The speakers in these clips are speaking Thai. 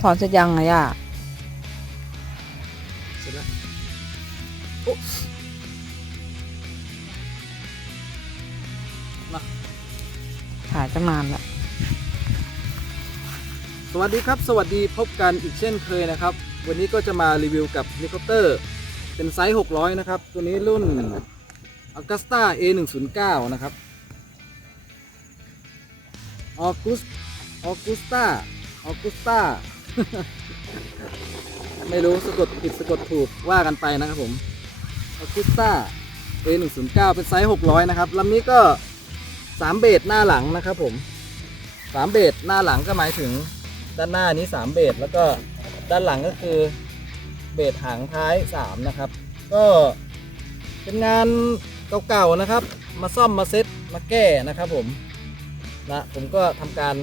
ถอนเสร็จยังอะย่าเสร็จแล้วโอ้มาถ่ายตั้งนานแล้วสวัสดีครับ สวัสดีพบกันอีกเช่นเคยนะครับ วันนี้ก็จะมารีวิวกับเฮลิคอปเตอร์ เป็นไซส์ 600 นะครับ ตัวนี้รุ่น Augusta A109 นะครับ August Augusta Augusta ไม่รู้สะกดผิดสะกดถูกว่ากันไปนะครับผม Augusta A109 เป็นไซส์600 นะครับลำนี้ก็ 3 เบสหน้าหลังนะครับผม 3 เบสหน้าหลังก็หมายถึงด้านหน้านี้ 3 เบสแล้วก็ด้านหลังก็คือเบสหางท้าย 3 นะครับ ก็เป็นงานเก่าๆนะครับ มาซ่อมมาเซ็ตมาแก้นะครับผมนะผมก็ทำการ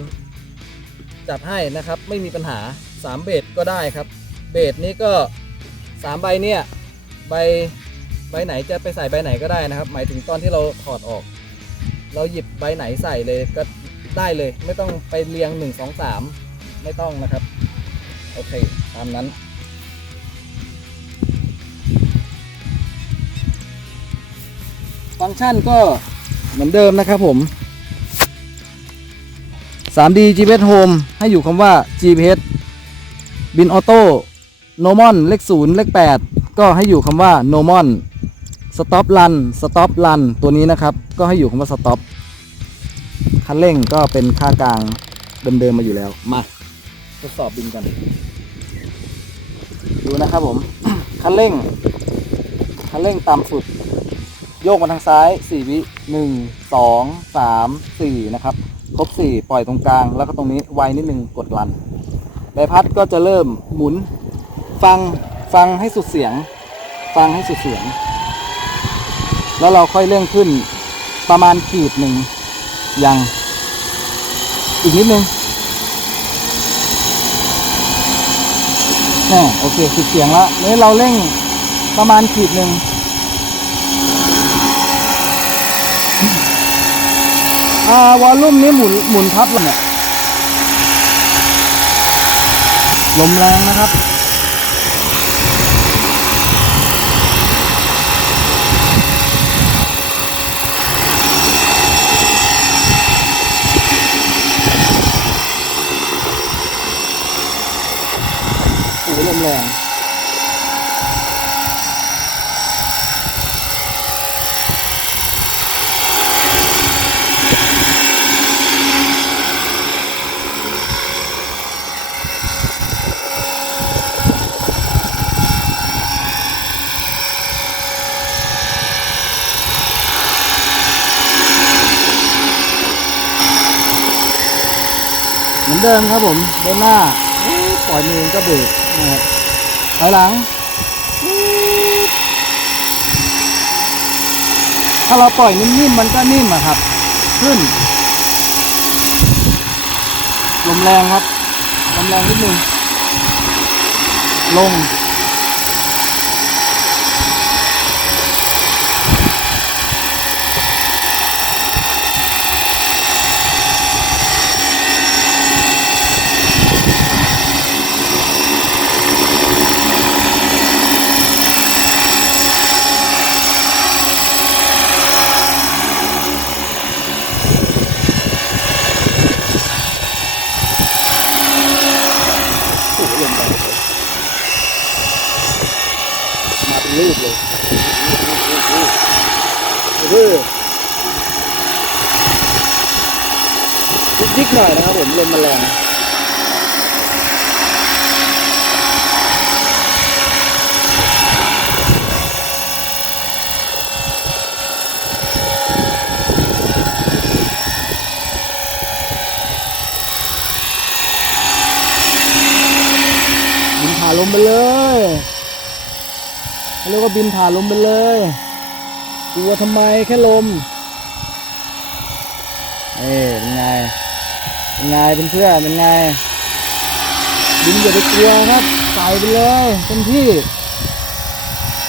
จัดให้นะครับไม่มีปัญหา 3 เบสก็ได้ครับเบสนี้ก็ 3 ใบเนี่ยใบใบไหนจะไปใส่ใบไหนก็ได้นะครับ หมายถึงตอนที่เราถอดออก เราหยิบใบไหนใส่เลยก็ได้เลย ไม่ต้องไปเรียง 1 2 3 ไม่ต้องนะครับ โอเค ตามนั้นฟังก์ชันก็เหมือนเดิมนะครับผม 3D GPS Home ให้อยู่คำว่า GPS บินออโต้โนมอนเลข0เลข8 ก็ให้อยู่คำว่าโนมอนสต็อปรันสต็อปรันตัวนี้นะครับ ก็ให้อยู่คำว่าสต็อปคันเร่งก็เป็นค่ากลางเดิมๆมาอยู่แล้ว มาทดสอบบินกัน ดูนะครับผม คันเร่ง คันเร่งต่ำสุด โยกมาทางซ้าย 4 วิ 1 2 3 4 นะครับ ครบ4ปล่อยตรงกลาง แล้วก็ตรงนี้ไวนิดนึงกดรันใบพัดก็จะเริ่มหมุน ฟังฟังให้สุดเสียง ฟังให้สุดเสียง แล้วเราค่อยเร่งขึ้นประมาณขีดหนึ่งยังอีกนิดนึงแน่โอเคสุดเสียงแล้วนี่เราเร่งประมาณขีดหนึ่ง อ่าวอลลุ่มนี้หมุนหมุนทับเลยเนี่ยลมแรงนะครับ โอ้ลมแรง เหมือนเดิมครับผมเดินหน้าปล่อยมือก็เบรกนะครับถอยหลัง ถ้าเราปล่อยนิ่มๆมันก็นิ่มอะครับ ขึ้นลมแรงครับลมแรงนิดนึงลง โอ้โหลมแรงเลยมาเป็นลูกเลยโอ้โห ยิกๆหน่อยนะครับผมลมมันแรงบินผ่าลมไปเลยเขาเรียกว่าบินผ่าลมไปเลยกลัวทำไมแค่ลมเอ้เป็นไง เป็นไงเป็นเพื่อนเป็นไงบินอย่าไปกลัวครับ ใส่ไปเลยเต็มที่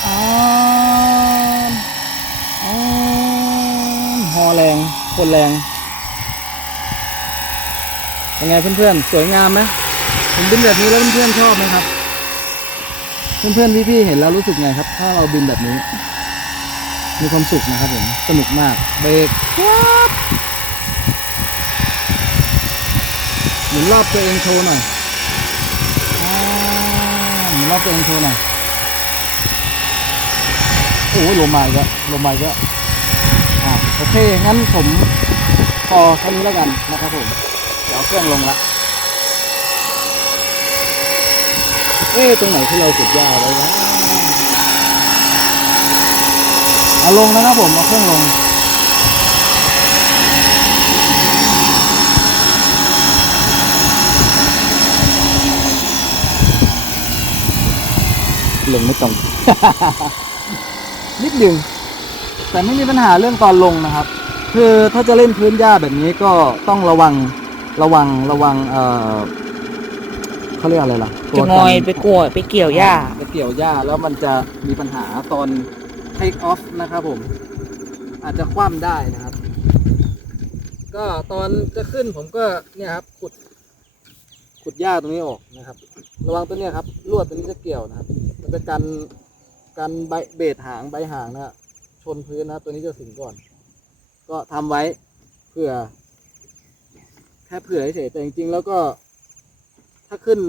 อ่านอ่าหอแรงคนแรงเป็นไงเพื่อนๆ สวยงามไหมผมบินแบบนี้แล้วเพื่อนๆชอบไหมครับ เพื่อนๆพี่ๆเห็นแล้วรู้สึกไงครับ ถ้าเราบินแบบนี้ มีความสุขนะครับผม สนุกมาก เบรกวับห มุนรอบตัวเองโชว์หน่อยอ่าหมุนรอบตัวเองโชว์หน่อยโอ้ยลมมาอีก็ลมมาอีก็อ่าโอเค งั้นผมพอเท่านี้แล้วกันนะครับผม เดี๋ยวเอาเครื่องลงละเอ๊ะตรงไหนที่เราเก็บหญ้าไว้วะเอาลงนะครับผม เอาเครื่องลง ลงไม่ตรง นิดหนึ่งแต่ไม่มีปัญหาเรื่องตอนลงนะครับ คือถ้าจะเล่นพื้นหญ้าแบบนี้ก็ต้องระวังระวังระวังเอ่อเขาเรียกอะไรล่ะตัวจะงอยไปกวดไปเกี่ยวหญ้าไปเกี่ยวหญ้าแล้วมันจะมีปัญหาตอน take off นะครับผม อาจจะคว่ำได้นะครับ ก็ตอนจะขึ้นผมก็เนี่ยครับขุดขุดหญ้าตรงนี้ออกนะครับ ระวังตัวเนี้ยครับลวดตัวนี้จะเกี่ยวนะครับ มันจะกันกันใบเบสหางใบหางนะฮะชนพื้นนะตัวนี้จะถึงก่อน ก็ทำไว้เผื่อ แค่เผื่อเฉยแต่จริงๆ แล้วก็ ถ้าขึ้น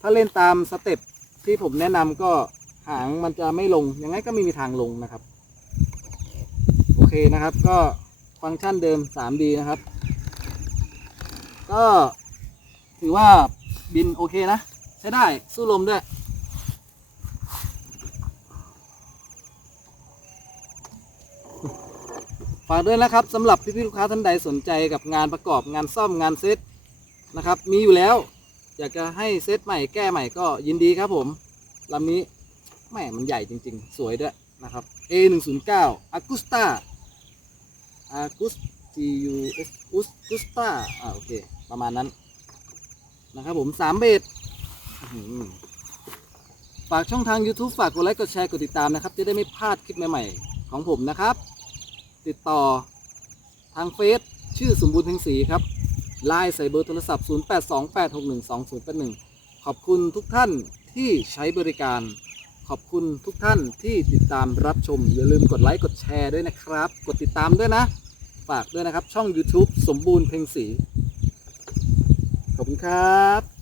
ถ้าเล่นตามสเต็ปที่ผมแนะนำก็หางมันจะไม่ลง ยังไงก็ไม่มีทางลงนะครับ โอเคนะครับ ก็ฟังก์ชันเดิม 3D นะครับ ก็ถือว่าบินโอเคนะ ใช้ได้สู้ลมด้วย ฝากด้วยนะครับสำหรับพี่ๆลูกค้าท่านใดสนใจกับงานประกอบงานซ่อมงานเซ็ตนะครับ มีอยู่แล้ว อยากจะให้เซตใหม่แก้ใหม่ก็ยินดีครับผมลำนี้แม่มันใหญ่จริง ๆ สวยด้วยนะครับ A 1 0 9 Agusta Agus G U S Agusta อ่าโอเค ประมาณนั้น นะครับผม3เบสฝากช่องทาง YouTube ฝากกดไลค์กดแชร์กดติดตามนะครับ จะได้ไม่พลาดคลิปใหม่ ๆ ของผมนะครับ ติดต่อทางเฟซชื่อสมบูรณ์เพ็งศรีครับไลน์ใส่เบอร์โทรศัพท์ 0828612081 ขอบคุณทุกท่านที่ใช้บริการ ขอบคุณทุกท่านที่ติดตามรับชม อย่าลืมกดไลค์กดแชร์ด้วยนะครับ กดติดตามด้วยนะ ฝากด้วยนะครับ ช่อง YouTube สมบูรณ์เพ็งศรีขอบคุณครับ